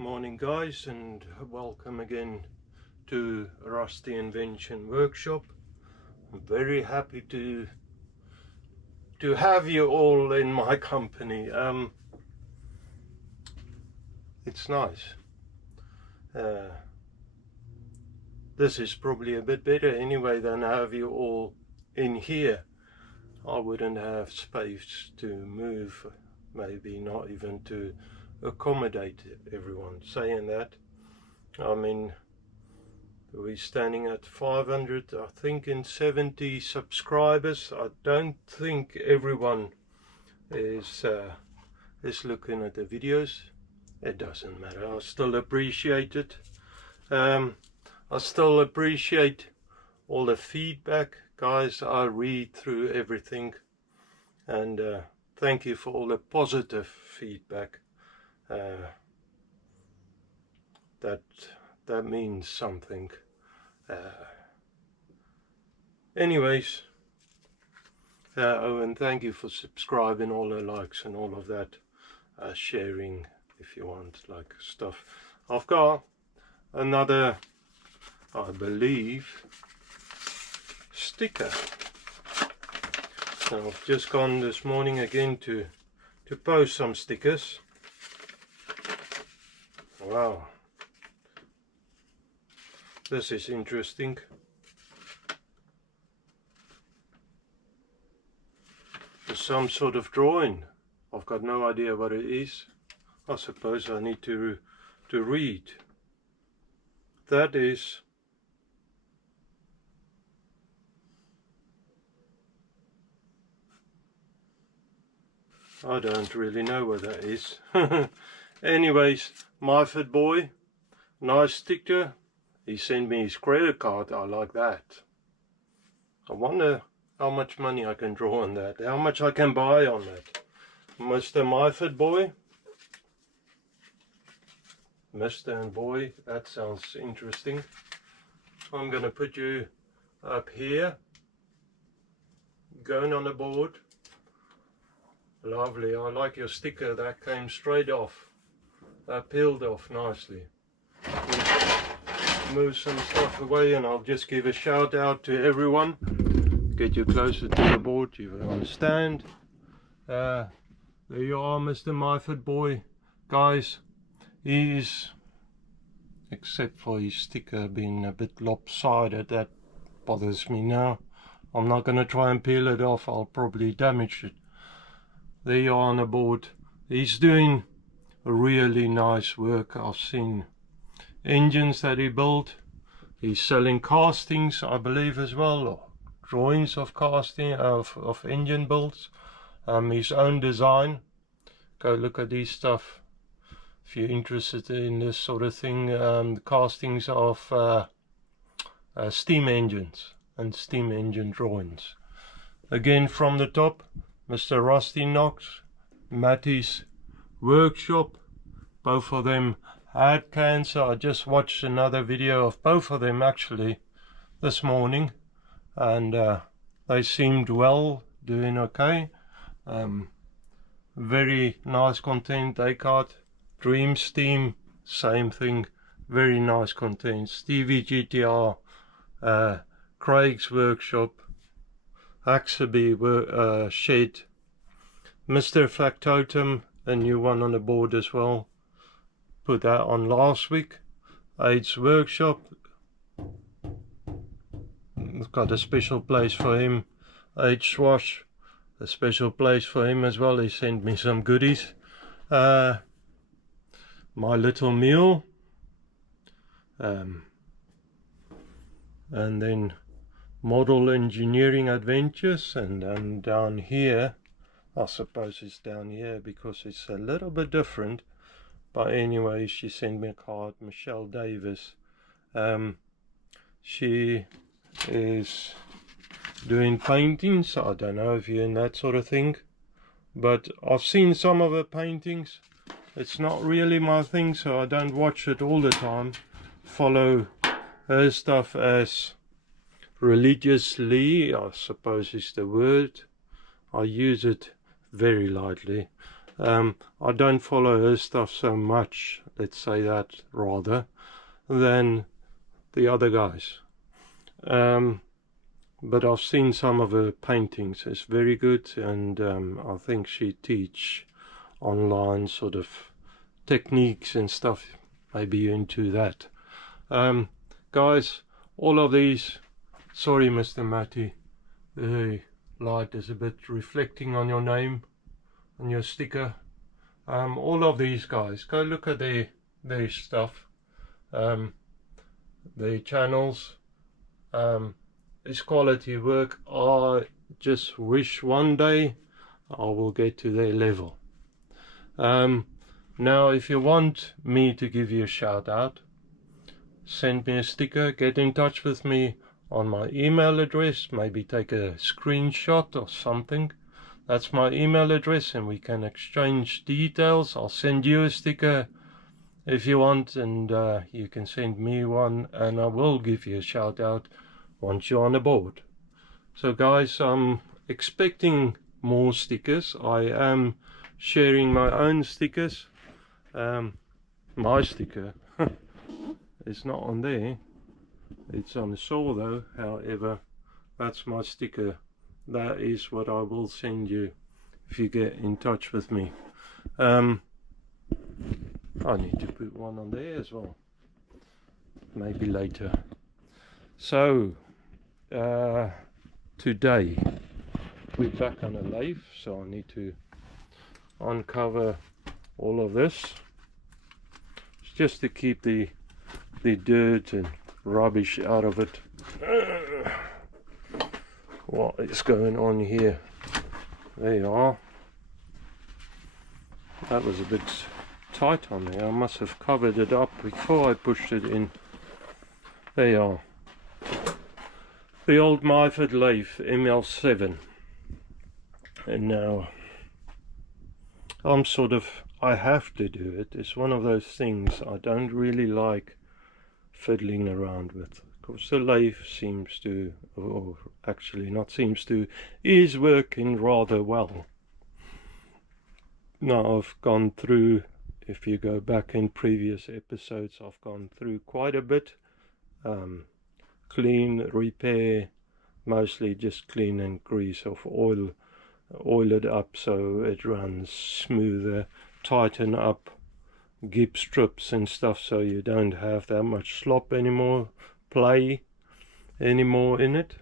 Morning guys, and welcome again to Rusty Invention Workshop. I'm very happy to have you all in my company. It's nice. This is probably a bit better anyway than have you all in here. I wouldn't have space to move, maybe not even to accommodate everyone. Saying that, I mean, we're standing at 500, I think, in 70 subscribers. I don't think everyone is looking at the videos. It doesn't matter. I still appreciate it. I still appreciate all the feedback, guys. I read through everything, and thank you for all the positive feedback. That means something. Anyways, oh, and thank you for subscribing, all the likes and all of that, sharing if you want, like, stuff. I've got another, I believe, sticker. So I've just gone this morning again to post some stickers. Wow, this is interesting. There's some sort of drawing. I've got no idea what it is. I suppose I need to read. That is I don't really know what that is. Anyways, Myford boy, nice sticker. He sent me his credit card. I like that. I wonder how much money I can draw on that, how much I can buy on that. Mr. Myford boy, Mr. and boy, that sounds interesting. I'm going to put you up here, going on the board. Lovely. I like your sticker. That came straight off. That peeled off nicely. Move some stuff away, and I'll just give a shout out to everyone. Get you closer to the board, you will understand. There you are, Mr. Myford boy. Guys, he's, except for his sticker being a bit lopsided, that bothers me now. I'm not going to try and peel it off. I'll probably damage it. There you are on the board. He's doing really nice work. I've seen engines that he built. He's selling castings, I believe, as well, or drawings of casting of engine builds. His own design. Go look at these stuff if you're interested in this sort of thing. The castings of steam engines and steam engine drawings. Again, from the top, Mr. Rusty Knox, Matty's workshop. Both of them had cancer. I just watched another video of both of them actually this morning, and they seemed well, doing okay. Very nice content. Descartes, Dream Steam, same thing, very nice content. Stevie GTR, Craig's workshop, Axeby shed, Mr. Factotum, a new one on the board as well. Put that on last week. Aid's workshop, we've got a special place for him. Aid Swash, a special place for him as well. He sent me some goodies. My Little Meal, and then Model Engineering Adventures, and then down here, I suppose it's down here because it's a little bit different, but anyway, she sent me a card. Michelle Davis, she is doing paintings. I don't know if you're in that sort of thing, but I've seen some of her paintings. It's not really my thing, so I don't watch it all the time. Follow her stuff as religiously, I suppose is the word. I use it very lightly. I don't follow her stuff so much. let's say that rather, than the other guys. But I've seen some of her paintings. It's very good, and I think she teach online sort of techniques and stuff. Maybe you're into that. Guys, all of these, sorry Mr. Matty, the light is a bit reflecting on your name, on your sticker. All of these guys, go look at their stuff, their channels. It's quality work. I just wish one day I will get to their level. Now if you want me to give you a shout out, send me a sticker, get in touch with me on my email address, maybe take a screenshot or something. That's my email address, and we can exchange details. I'll send you a sticker if you want, and you can send me one, and I will give you a shout out once you're on the board. So guys, I'm expecting more stickers. I am sharing my own stickers. My sticker it's not on there, it's on the saw though. However, that's my sticker. That is what I will send you if you get in touch with me. I need to put one on there as well, maybe later. So today we're back on a lathe, so I need to uncover all of this. It's just to keep the dirt and rubbish out of it. What is going on here? There you are. That was a bit tight on there. I must have covered it up before I pushed it in. There you are. The old Myford lathe, ml7. And now I have to do it. It's one of those things I don't really like fiddling around with, because the lathe seems to, or actually not seems to, is working rather well. Now I've gone through, if you go back in previous episodes, I've gone through quite a bit. Clean, repair, mostly just clean and grease off, oil it up so it runs smoother, tighten up gip strips and stuff so you don't have that much slop anymore, play anymore in it.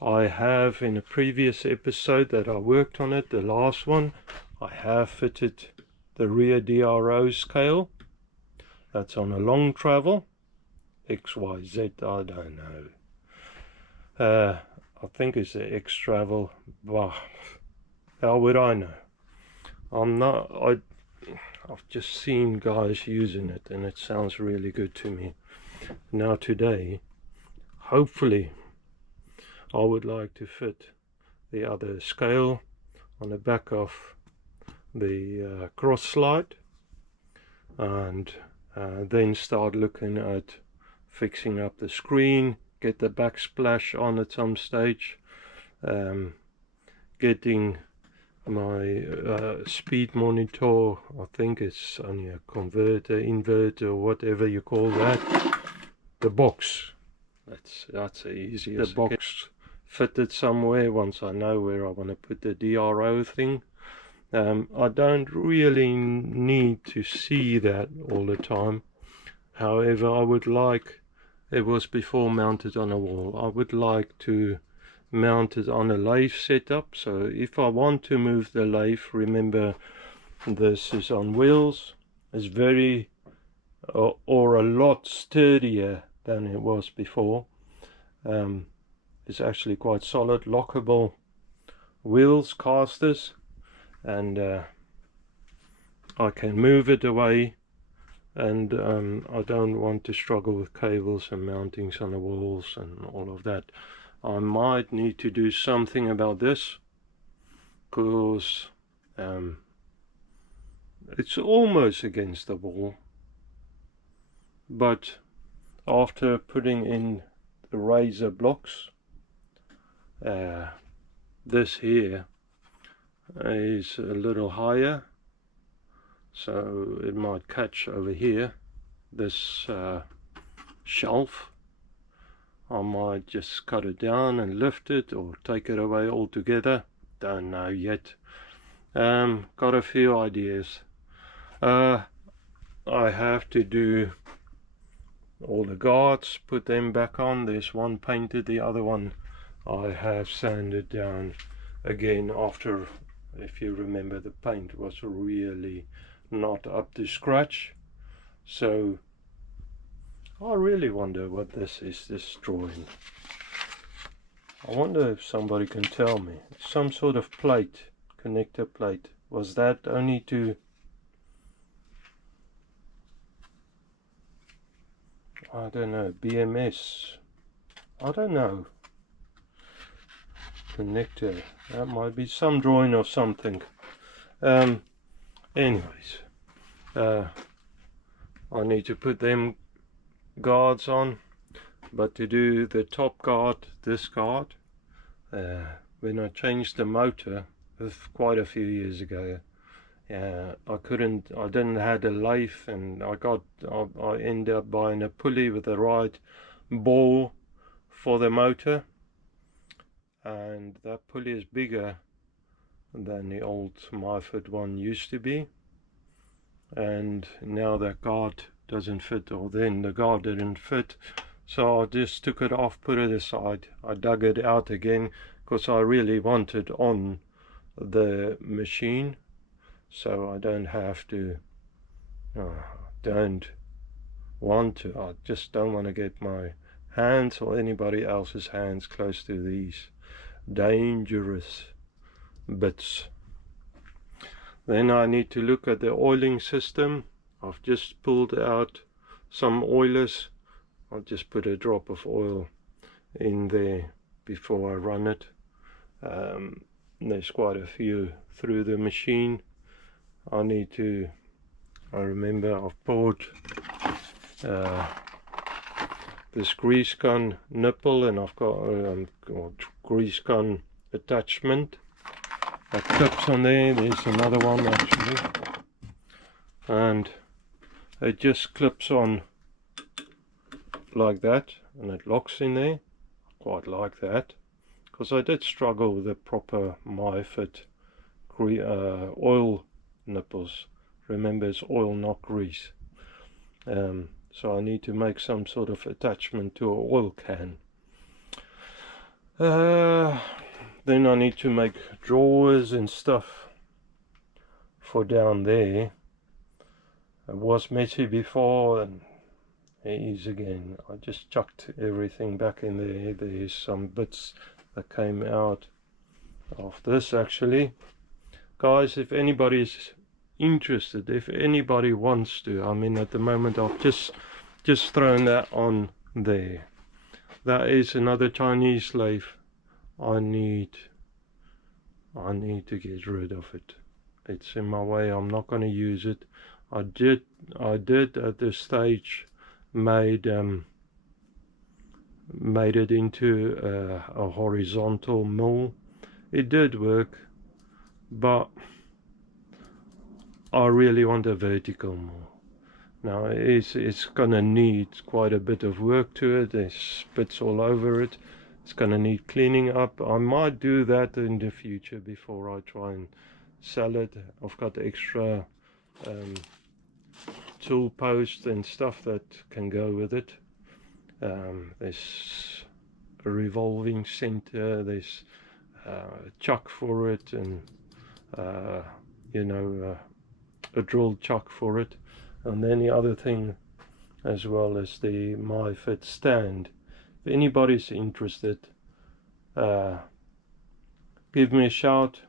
I have, in a previous episode that I worked on it, the last one, I have fitted the rear DRO scale. That's on a long travel, XYZ, I don't know. I think it's the X travel, but how would I know? I've just seen guys using it and it sounds really good to me. Now today, hopefully, I would like to fit the other scale on the back of the cross slide, and then start looking at fixing up the screen, get the backsplash on at some stage, getting my speed monitor, I think it's only a converter, inverter, whatever you call that, the box, that's the easiest, the box fitted somewhere once I know where I want to put the DRO thing. I don't really need to see that all the time. However, I would like, it was before mounted on a wall, I would like to mount it on a lathe setup. So if I want to move the lathe, remember this is on wheels, it's very or a lot sturdier than it was before. It's actually quite solid, lockable wheels, casters, and I can move it away, and I don't want to struggle with cables and mountings on the walls and all of that. I might need to do something about this, because it's almost against the wall, but after putting in the razor blocks, this here is a little higher, so it might catch over here, this shelf. I might just cut it down and lift it, or take it away altogether. Don't know yet. Got a few ideas. I have to do all the guards, put them back on. There's one painted, the other one I have sanded down again after, if you remember, the paint was really not up to scratch. So I really wonder what this is, this drawing. I wonder if somebody can tell me. Some sort of plate, connector plate. Was that only to, I don't know, BMS? I don't know. Connector. That might be some drawing of something. Anyways, I need to put them guards on, but to do the top guard, this guard, when I changed the motor quite a few years ago, I didn't have a lathe, and I ended up buying a pulley with the right ball for the motor, and that pulley is bigger than the old Myford one used to be, and now that guard doesn't fit, or then the guard didn't fit, so I just took it off, put it aside. I dug it out again because I really want it on the machine, so I don't have to, don't want to, I just don't want to get my hands or anybody else's hands close to these dangerous bits. Then I need to look at the oiling system. I've just pulled out some oilers. I'll just put a drop of oil in there before I run it. There's quite a few through the machine. I remember I've bought this grease gun nipple, and I've got a grease gun attachment that clips on there. There's another one actually, and it just clips on like that, and it locks in there. I quite like that, because I did struggle with the proper Myford oil nipples. Remember, it's oil, not grease. So I need to make some sort of attachment to an oil can. Then I need to make drawers and stuff for down there. It was messy before, and it is again. I just chucked everything back in there. There's some bits that came out of this actually. Guys, if anybody's interested, if anybody wants to, I mean, at the moment I've just thrown that on there. That is another Chinese lathe. I need to get rid of it. It's in my way. I'm not going to use it. I did at this stage made it into a horizontal mill. It did work, but I really want a vertical mill. Now it's gonna need quite a bit of work to it. There's bits all over it. It's gonna need cleaning up. I might do that in the future before I try and sell it. I've got extra tool posts and stuff that can go with it. There's a revolving center, there's a chuck for it, and a drill chuck for it. And then the other thing as well is the Myford stand. If anybody's interested, give me a shout.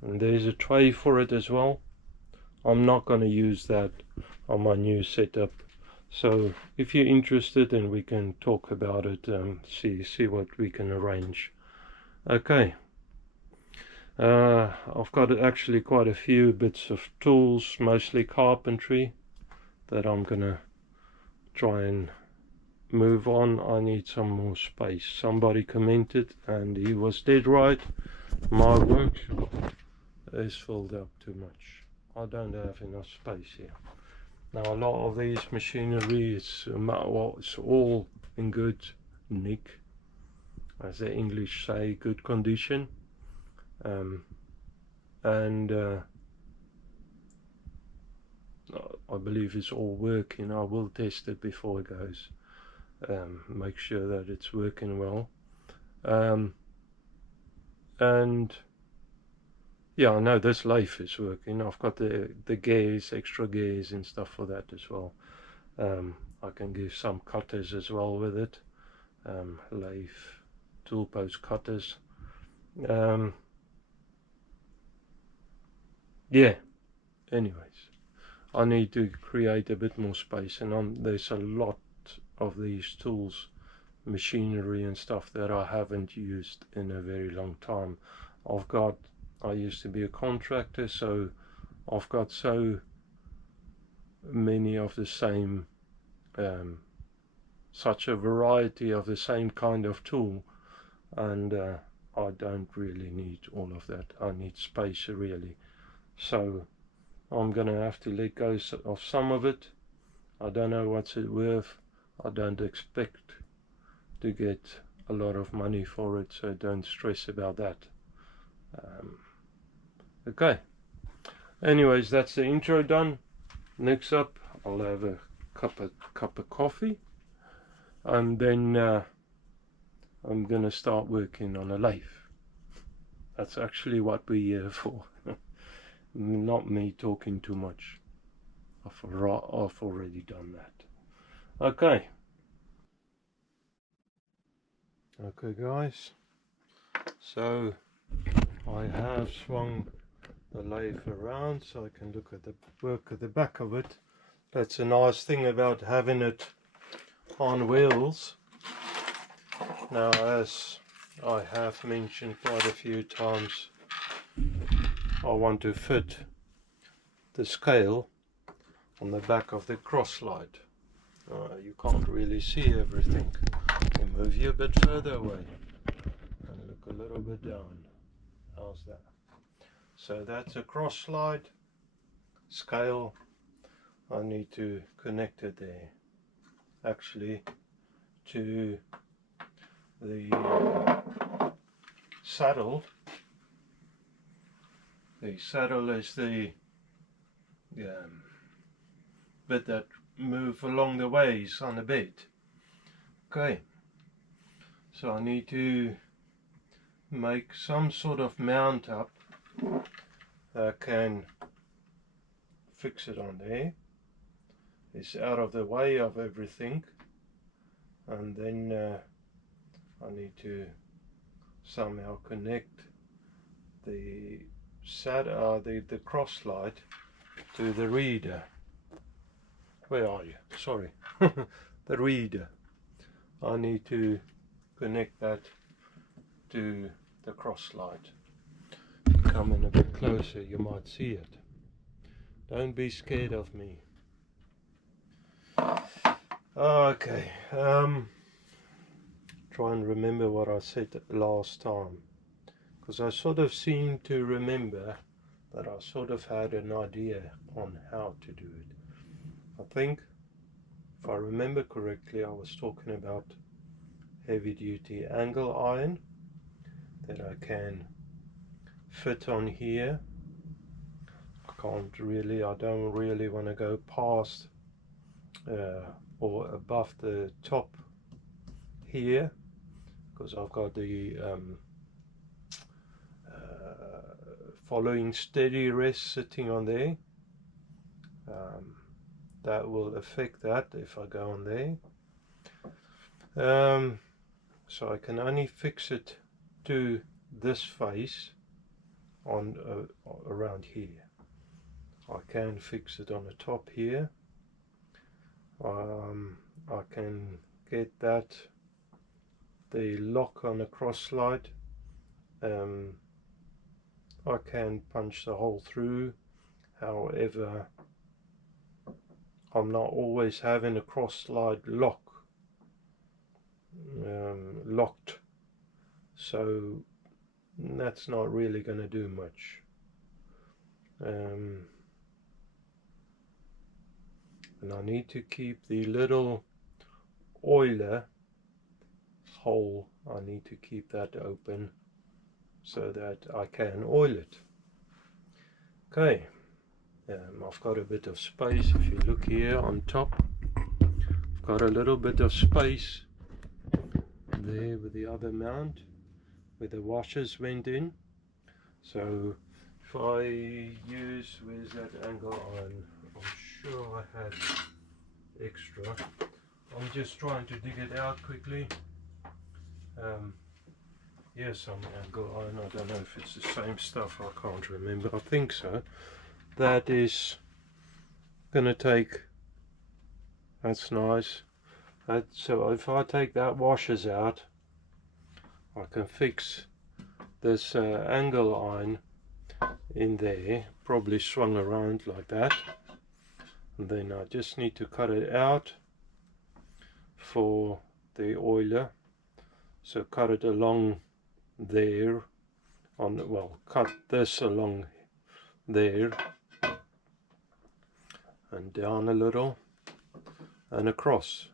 And there's a tray for it as well. I'm not going to use that on my new setup, so if you're interested, then we can talk about it, see what we can arrange. Okay. I've got actually quite a few bits of tools, mostly carpentry, that I'm gonna try and move on. I need some more space. Somebody commented, and he was dead right. My workshop is filled up too much. I don't have enough space here. Now a lot of these machinery is well, it's all in good nick, as the English say, good condition, and I believe it's all working. I will test it before it goes, make sure that it's working well, and yeah, I know this lathe is working. I've got the gears, extra gears and stuff for that as well. I can give some cutters as well with it, lathe tool post cutters. Yeah, anyways, I need to create a bit more space, and there's a lot of these tools, machinery and stuff that I haven't used in a very long time. I used to be a contractor, so I've got so many of the same, such a variety of the same kind of tool, and I don't really need all of that. I need space really, so I'm gonna have to let go of some of it. I don't know what's it worth. I don't expect to get a lot of money for it, so don't stress about that. Okay, anyways, that's the intro done. Next up, I'll have a cup of coffee, and then I'm gonna start working on a lathe. That's actually what we're here for. Not me talking too much. I've already done that. Okay, guys, so I have swung the lathe around so I can look at the work at the back of it. That's a nice thing about having it on wheels. Now, as I have mentioned quite a few times, I want to fit the scale on the back of the cross slide. You can't really see everything. You move you a bit further away and look a little bit down. How's that? So that's a cross slide scale. I need to connect it there, actually, to the saddle. The saddle is the bit that move along the ways on the bed. Okay, so I need to make some sort of mount up that can fix it on there. It's out of the way of everything, and then I need to somehow connect the the cross slide to the reader. Where are you? Sorry. The reader. I need to connect that to the cross slide. Come in a bit closer, you might see it. Don't be scared of me. Okay, try and remember what I said last time, because I sort of seem to remember that I sort of had an idea on how to do it. I think, if I remember correctly, I was talking about heavy duty angle iron that I can fit on here. I don't really want to go past or above the top here, because I've got the following steady rest sitting on there. That will affect that if I go on there. So I can only fix it to this face on around here. I can fix it on the top here. I can get that, the lock on the cross slide. I can punch the hole through. However, I'm not always having a cross slide locked, so that's not really going to do much. and I need to keep the little oiler hole, I need to keep that open so that I can oil it. Okay, I've got a bit of space. If you look here on top, I've got a little bit of space there with the other mount where the washers went in. So if I use, where's that angle iron? I'm sure I had extra. I'm just trying to dig it out quickly. Here's some angle iron. I don't know if it's the same stuff, I can't remember. I think so. That is gonna take, that's nice. So if I take that washers out, I can fix this angle iron in there, probably swung around like that, and then I just need to cut it out for the oiler. So cut it along there on the, well, cut this along there and down a little and across.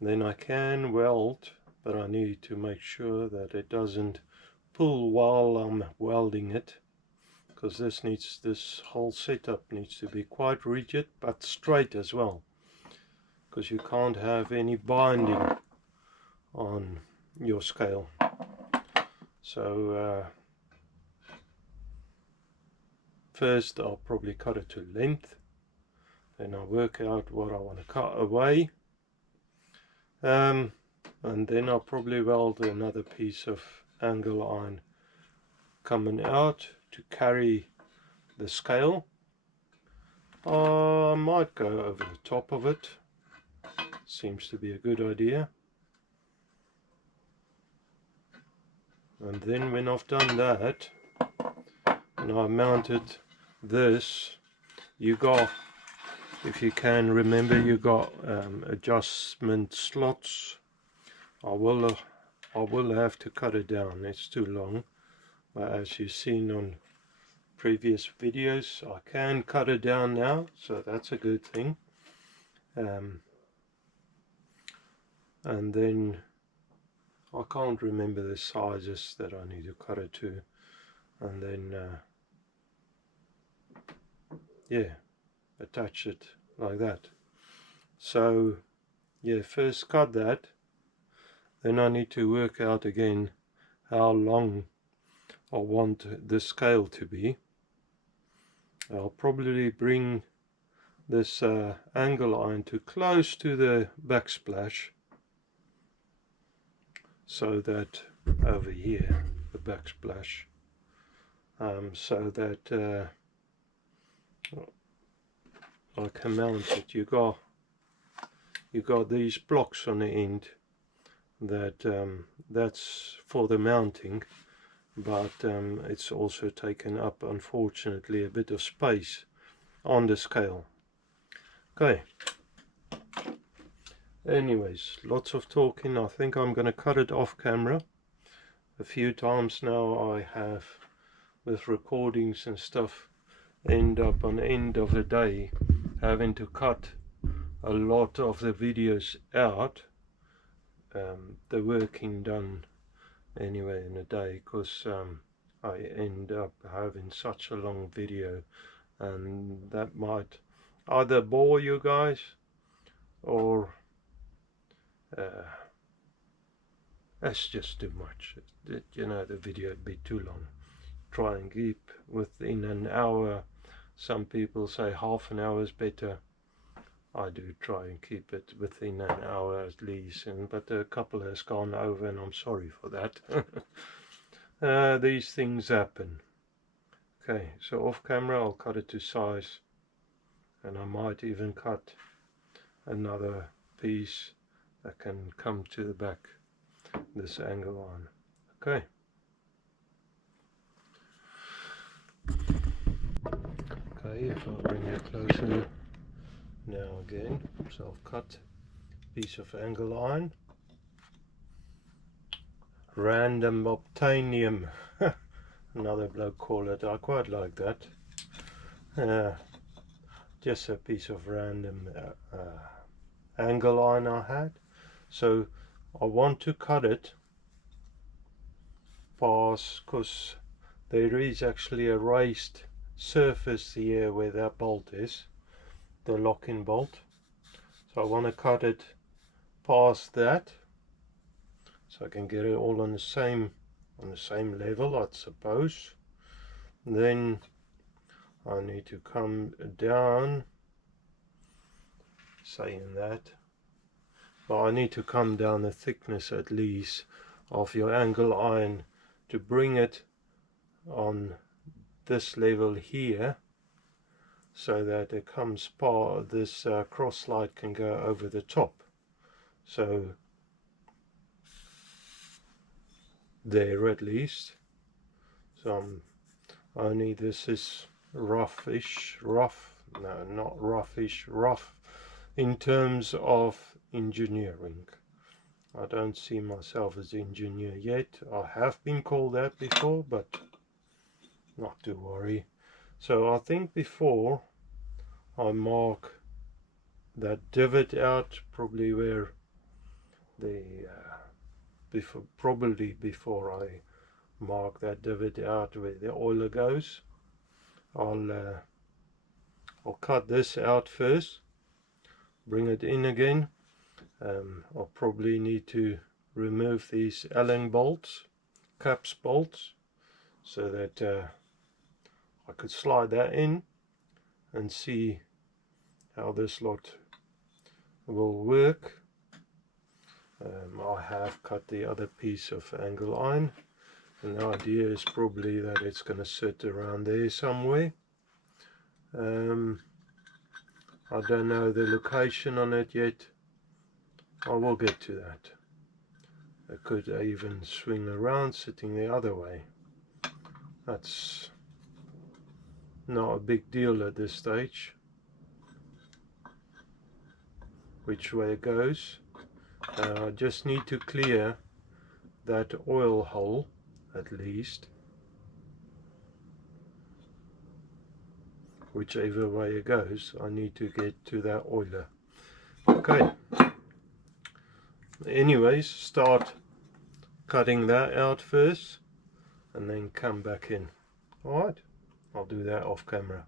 Then I can weld, but I need to make sure that it doesn't pull while I'm welding it, because this whole setup needs to be quite rigid but straight as well, because you can't have any binding on your scale. So first I'll probably cut it to length, then I'll work out what I want to cut away, and then I'll probably weld another piece of angle iron coming out to carry the scale. I might go over the top of it, seems to be a good idea. And then when I've done that and I mounted this, you got, if you can remember, you got adjustment slots. I will have to cut it down, it's too long, but as you've seen on previous videos, I can cut it down now, so that's a good thing. And then I can't remember the sizes that I need to cut it to, and then yeah, attach it like that. So yeah, first cut that, then I need to work out again how long I want the scale to be. I'll probably bring this angle iron to close to the backsplash, so that over here, the backsplash, so that I can mount it. You got these blocks on the end that that's for the mounting, but it's also taken up, unfortunately, a bit of space on the scale. Okay, anyways, lots of talking. I think I'm going to cut it off camera. A few times now I have, with recordings and stuff, end up on the end of the day having to cut a lot of the videos out, the working done anyway in a day, because I end up having such a long video, and that might either bore you guys or that's just too much. You know, the video would be too long. Try and keep within an hour. Some people say half an hour is better. I do try and keep it within an hour at least, but a couple has gone over and I'm sorry for that. These things happen. Okay, so off camera I'll cut it to size, and I might even cut another piece that can come to the back, this angle on. Okay. Okay, if I bring it closer now again, so I've cut a piece of angle iron, random obtainium, another bloke call it. I quite like that. just a piece of random angle line I had. So I want to cut it past, because there is actually a raised surface here where that bolt is, the lock-in bolt. So I want to cut it past that, so I can get it all on the same level, I suppose. Then I need to come down, saying that, but I need to come down the thickness at least of your angle iron to bring it on this level here, so that it comes part, this cross slide can go over the top. So there at least. So only this is rough in terms of engineering. I don't see myself as engineer yet. I have been called that before, but not to worry. So I think before I mark that divot out, probably where the before I mark that divot out where the oiler goes, I'll cut this out first, bring it in again. I'll probably need to remove these Allen bolts, caps bolts, so that I could slide that in and see how this lot will work. I have cut the other piece of angle iron, and the idea is probably that it's going to sit around there somewhere. I don't know the location on it yet. I will get to that. I could even swing around sitting the other way. That's not a big deal at this stage, which way it goes. I just need to clear that oil hole at least, whichever way it goes. I need to get to that oiler. Okay, anyways, start cutting that out first and then come back in. Alright, I'll do that off camera.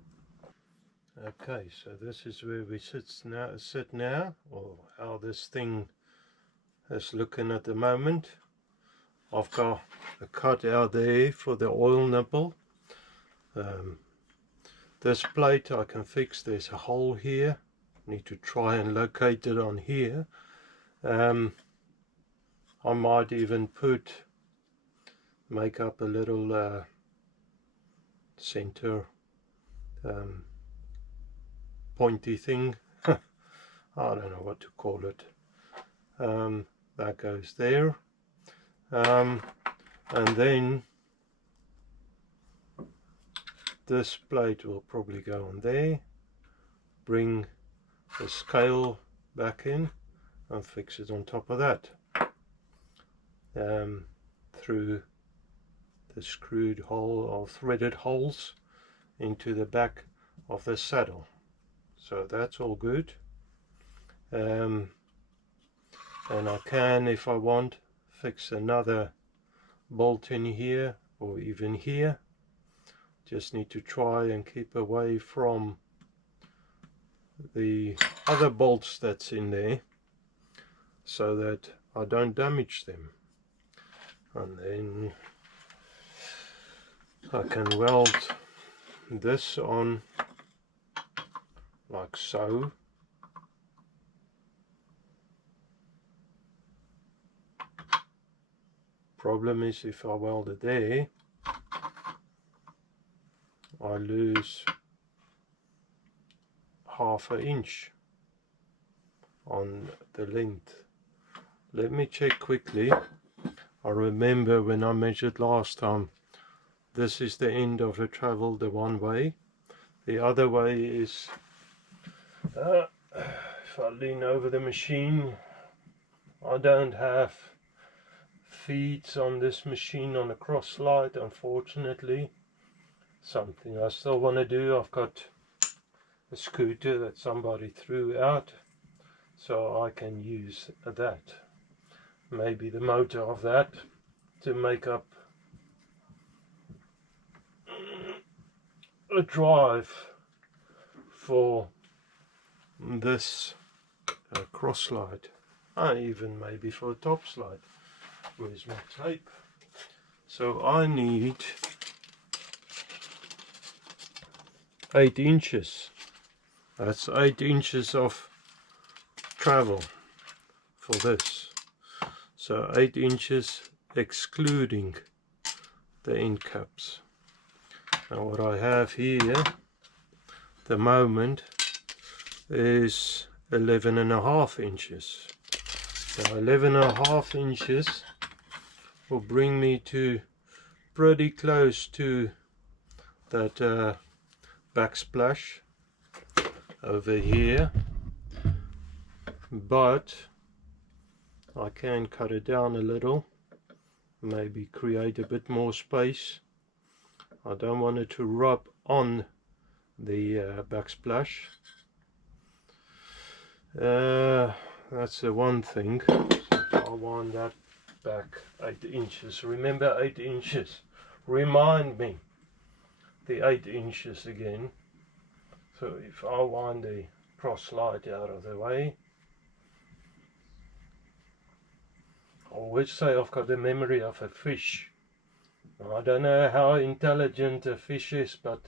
Okay, so this is where we sit now, or how this thing is looking at the moment. I've got a cut out there for the oil nipple. This plate I can fix. There's a hole here. Need to try and locate it on here. I might even make up a little center pointy thing. I don't know what to call it. That goes there. And then this plate will probably go on there. Bring the scale back in and fix it on top of that, through the screwed hole or threaded holes into the back of the saddle. So that's all good. And I can, if I want, fix another bolt in here or even here. Just need to try and keep away from the other bolts that's in there, so that I don't damage them. And then I can weld this on like so. Problem is, if I weld it there, I lose half an inch on the length. Let me check quickly. I remember when I measured last time, this is the end of the travel the one way. The other way is, if I lean over the machine, I don't have feeds on this machine on a cross slide, unfortunately. Something I still want to do. I've got a scooter that somebody threw out, so I can use that, maybe the motor of that, to make up a drive for this cross slide, even maybe for a top slide. Where's my tape? So I need 8 inches. That's 8 inches of travel for this. So 8 inches excluding the end caps. Now what I have here the moment is 11.5 inches. So 11.5 inches will bring me to pretty close to that backsplash over here, but I can cut it down a little, maybe create a bit more space. I don't want it to rub on the backsplash. That's the one thing. I want that back 8 inches. Remember 8 inches. Remind me the 8 inches again. So if I wind the cross slide out of the way, I always say I've got the memory of a fish. I don't know how intelligent a fish is, but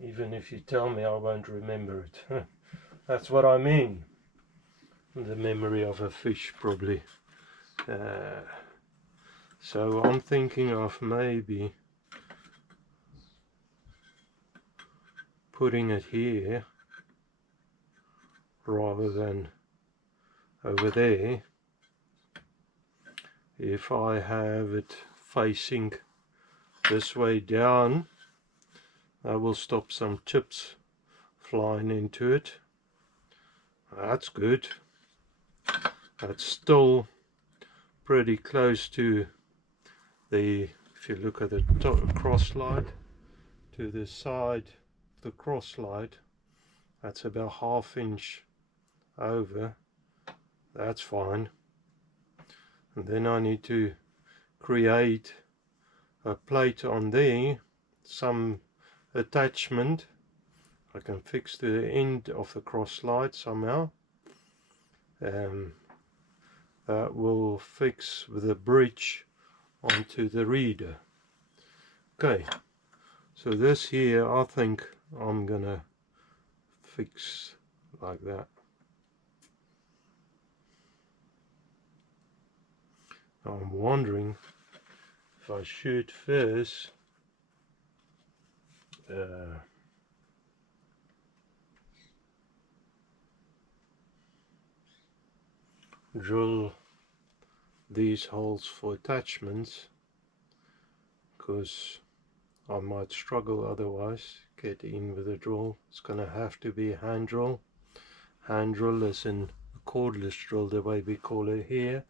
even if you tell me, I won't remember it. That's what I mean. The memory of a fish, probably. So I'm thinking of maybe putting it here rather than over there. If I have it facing this way down, I will stop some chips flying into it. That's good. That's still pretty close to the, if you look at the top cross slide, to the side of the cross slide, that's about 1/2 inch over. That's fine. And then I need to create a plate on there, some attachment I can fix to the end of the cross slide somehow. That will fix with a bridge onto the reader. Okay, so this here I think I'm gonna fix like that. Now I'm wondering if I should first drill these holes for attachments, because I might struggle otherwise get in with a drill. It's gonna have to be a hand drill. Hand drill is in a cordless drill, the way we call it here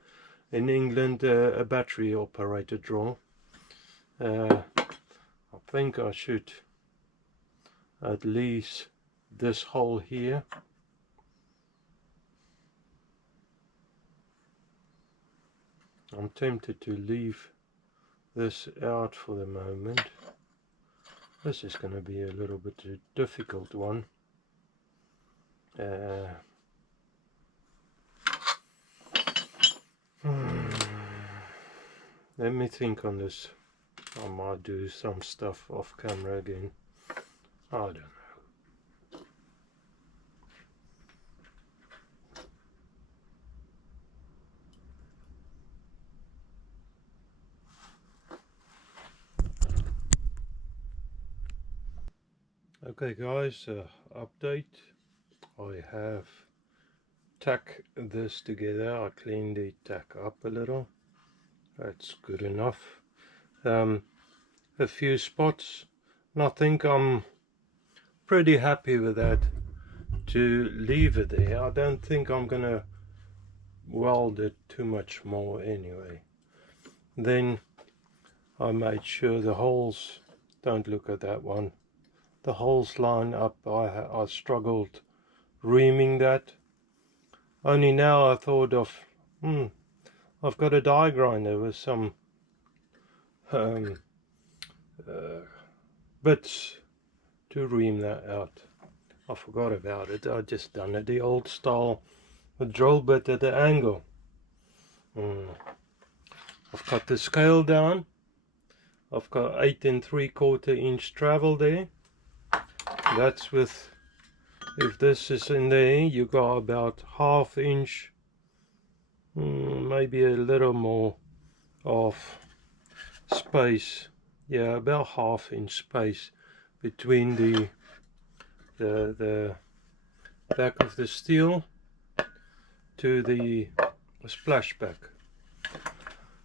in England, a battery operated drill. I think I should at least this hole here. I'm tempted to leave this out for the moment. This is going to be a little bit a difficult one. Let me think on this. I might do some stuff off camera again. I don't know. Okay guys, update. I have tack this together. I cleaned the tack up a little. That's good enough. A few spots. I think I'm pretty happy with that to leave it there. I don't think I'm gonna weld it too much more anyway. Then I made sure the holes, don't look at that one, the holes line up. I struggled reaming that. Only now I thought of, I've got a die grinder with some bits to ream that out. I forgot about it. I just done it the old style, a drill bit at the angle. I've got the scale down. I've got 8 3/4 inch travel there. That's with, if this is in there, you got about 1/2 inch, maybe a little more of space. Yeah, about 1/2 inch space between the back of the steel to the splashback.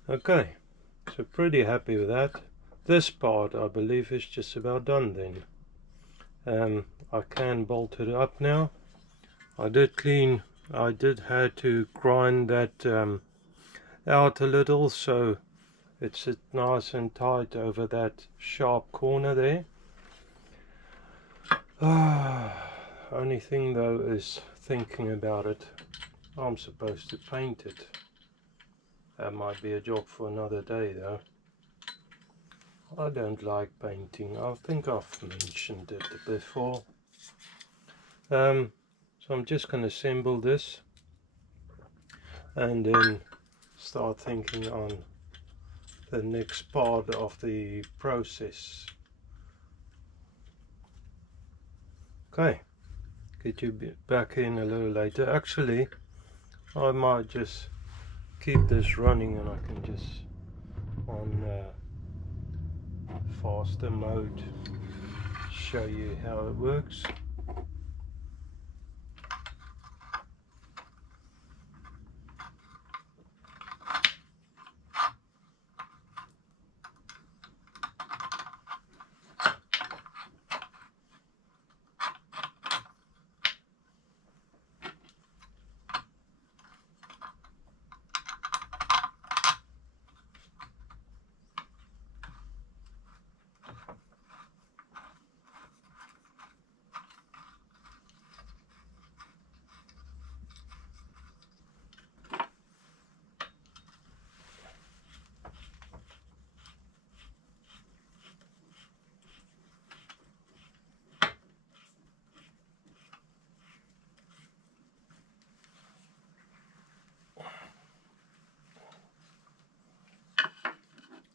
Okay, so pretty happy with that. This part I believe is just about done then. I can bolt it up now. I did have to grind that out a little so it's nice and tight over that sharp corner there. Only thing though is thinking about it. I'm supposed to paint it. That might be a job for another day though. I don't like painting. I think I've mentioned it before. So I'm just going to assemble this and then start thinking on the next part of the process. Okay, get you back in a little later. Actually, I might just keep this running and I can just on faster mode show you how it works.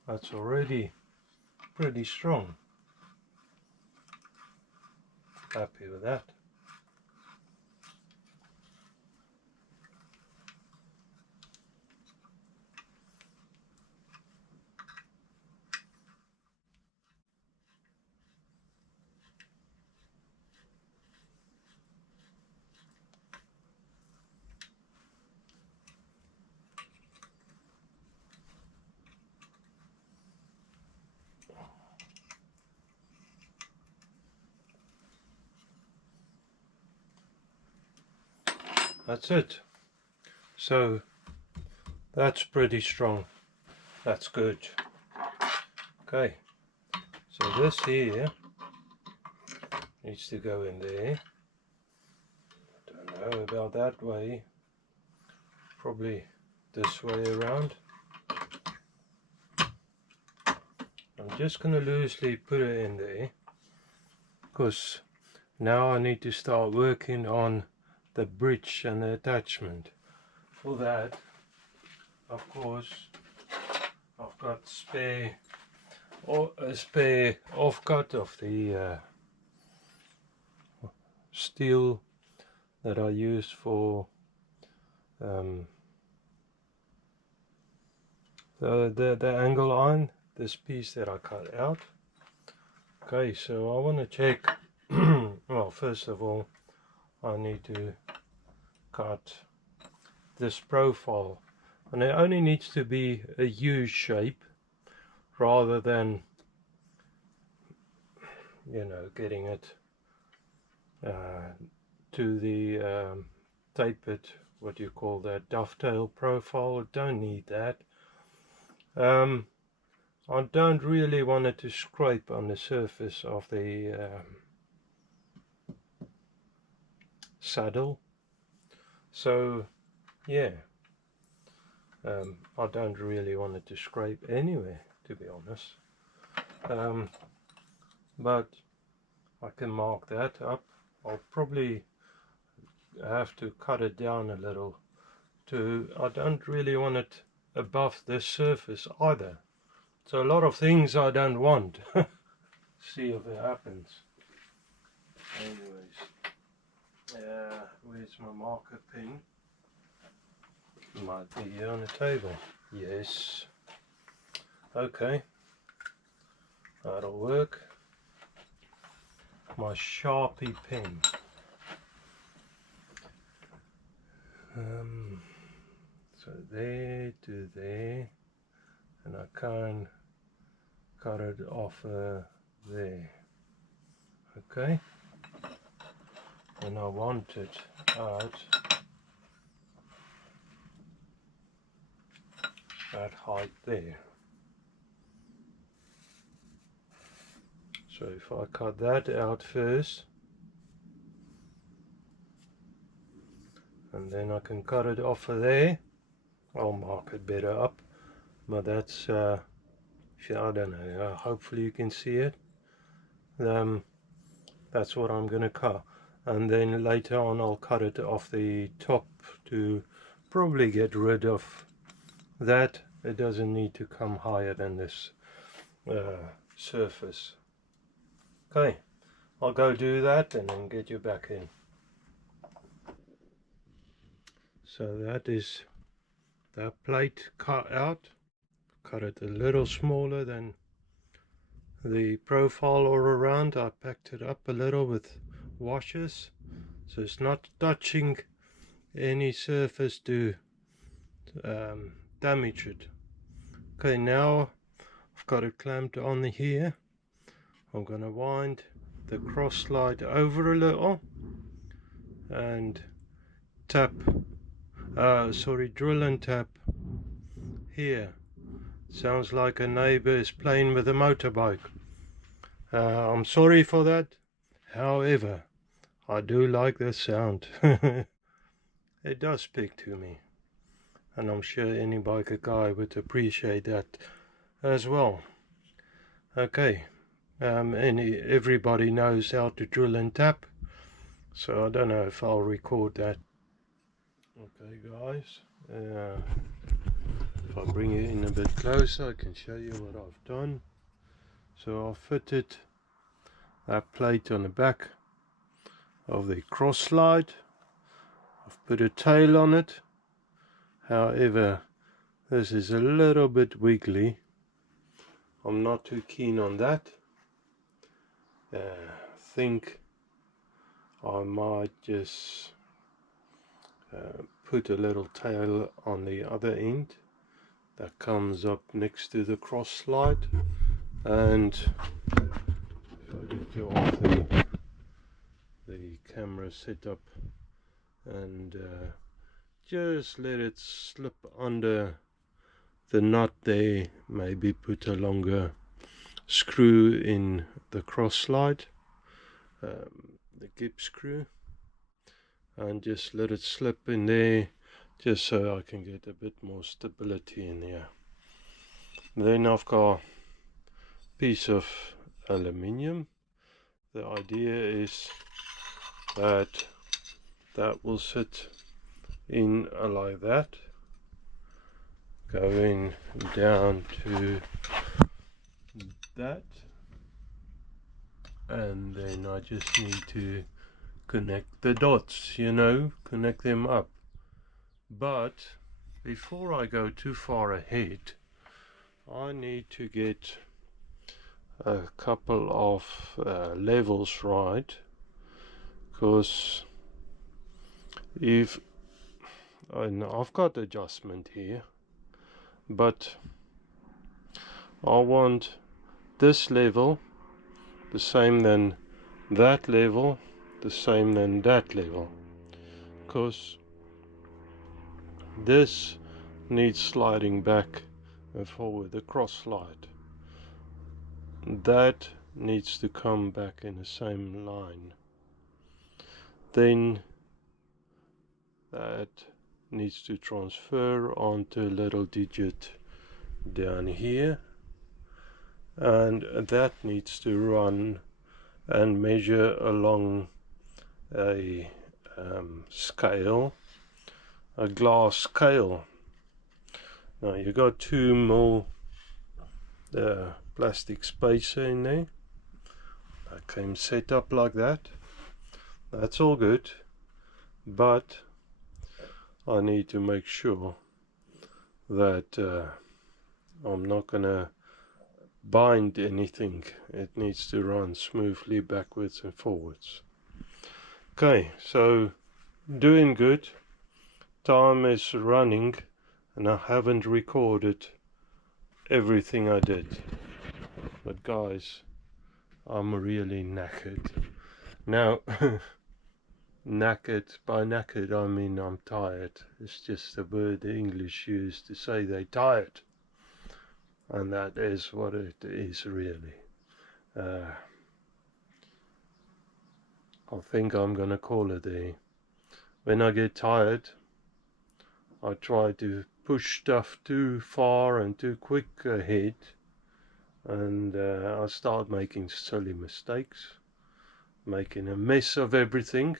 That's already pretty strong. Happy with that. That's it. So that's pretty strong. That's good. Okay, so this here needs to go in there. Don't know about that way. Probably this way around. I'm just going to loosely put it in there because now I need to start working on the bridge and the attachment. For that, of course, I've got a spare offcut of the steel that I use for the angle iron, this piece that I cut out. Okay, so I want to check well, first of all I need to cut this profile, and it only needs to be a U shape rather than, you know, getting it to the tape it, what do you call that, dovetail profile. I don't need that. I don't really want it to scrape on the surface of the saddle. So yeah, I don't really want it to scrape anywhere, to be honest, but I can mark that up. I'll probably have to cut it down a little. I don't really want it above this surface either. So a lot of things I don't want. See if it happens. Anyways, where's my marker pen? Might be here on the table. Yes. Okay, that'll work. My Sharpie pen. So there to there, and I can cut it off there. Okay, and I want it out that height there. So if I cut that out first, and then I can cut it off of there, I'll mark it better up. But that's I don't know, hopefully you can see it. That's what I'm gonna cut, and then later on I'll cut it off the top to probably get rid of that. It doesn't need to come higher than this surface. Okay, I'll go do that and then get you back in. So that is that plate cut out. Cut it a little smaller than the profile all around. I packed it up a little with washers, so it's not touching any surface to damage it. Okay, now I've got it clamped on here. I'm going to wind the cross slide over a little and tap, drill and tap here. Sounds like a neighbor is playing with a motorbike. I'm sorry for that. However, I do like the sound. It does speak to me, and I'm sure any biker guy would appreciate that as well. Okay, and everybody knows how to drill and tap, so I don't know if I'll record that. Okay guys, if I bring it in a bit closer, I can show you what I've done. So I've fitted that plate on the back of the cross slide. I've put a tail on it. However, this is a little bit wiggly. I'm not too keen on that. I think I might just put a little tail on the other end that comes up next to the cross slide, and if I get you off the camera setup and just let it slip under the nut there, maybe put a longer screw in the cross slide, the gip screw, and just let it slip in there just so I can get a bit more stability in here. Then I've got a piece of aluminium. The idea is that will sit in like that, going down to that, and then I just need to connect the dots, connect them up. But before I go too far ahead, I need to get a couple of levels right, because I've got adjustment here, but I want this level the same than that level, the same than that level, because this needs sliding back and forward, the cross slide. That needs to come back in the same line. Then that needs to transfer onto a little digit down here, and that needs to run and measure along a scale, a glass scale. Now you got 2 mil plastic spacer in there. That came set up like that. That's all good, but I need to make sure that I'm not gonna bind anything. It needs to run smoothly backwards and forwards. Okay, so doing good. Time is running and I haven't recorded everything I did, but guys, I'm really knackered now. Knackered, by knackered I mean I'm tired. It's just a word the English use to say they're tired, and that is what it is really. I think I'm gonna call it a. When I get tired, I try to push stuff too far and too quick ahead, and I start making silly mistakes, making a mess of everything.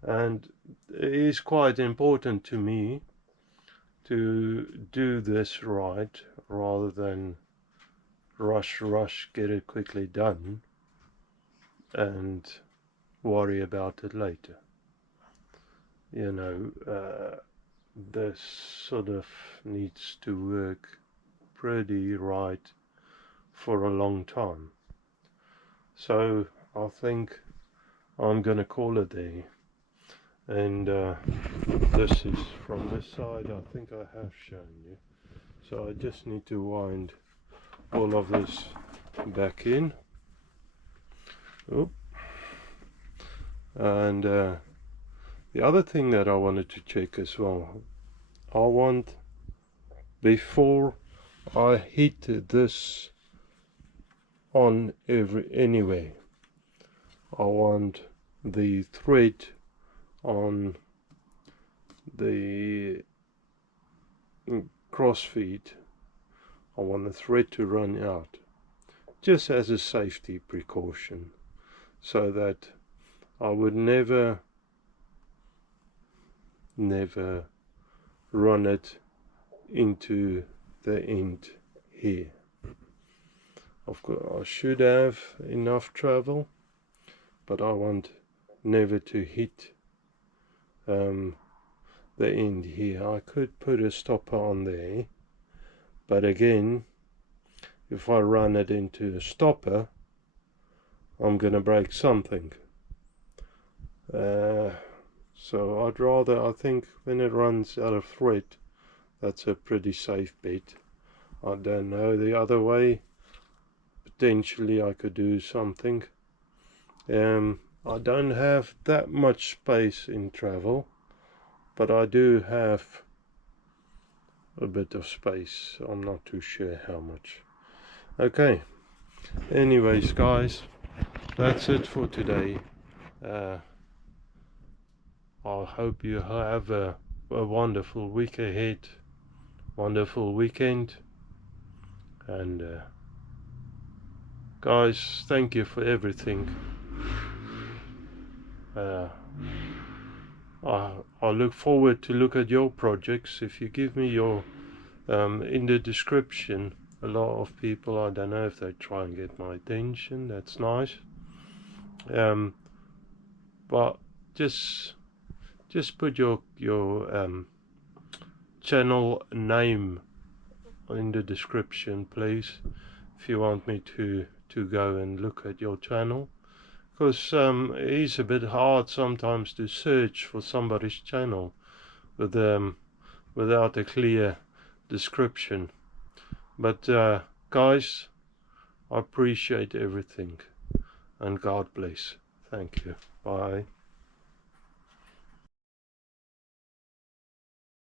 And it is quite important to me to do this right, rather than rush, get it quickly done and worry about it later. You know, this sort of needs to work pretty right for a long time. So I think I'm gonna call it there. And this is from this side. I think I have shown you, so I just need to wind all of this back in. Oop. And the other thing that I wanted to check as well, I want, before I hit this on anyway, I want the thread on the crossfeed, I want the thread to run out, just as a safety precaution, so that I would never run it into the end here. Of course I should have enough travel, but I want never to hit the end here. I could put a stopper on there, but again, if I run it into a stopper, I'm gonna break something. So I'd rather, I think when it runs out of thread, that's a pretty safe bet. I don't know, the other way, potentially I could do something. I don't have that much space in travel, but I do have a bit of space. I'm not too sure how much. Okay, anyways guys, that's it for today. I hope you have a wonderful week ahead, wonderful weekend, and guys, thank you for everything. I look forward to look at your projects. If you give me your in the description, a lot of people, I don't know if they try and get my attention, that's nice, but just put your channel name in the description, please, if you want me to go and look at your channel, because it is a bit hard sometimes to search for somebody's channel with without a clear description. But guys, I appreciate everything, and God bless. Thank you. Bye.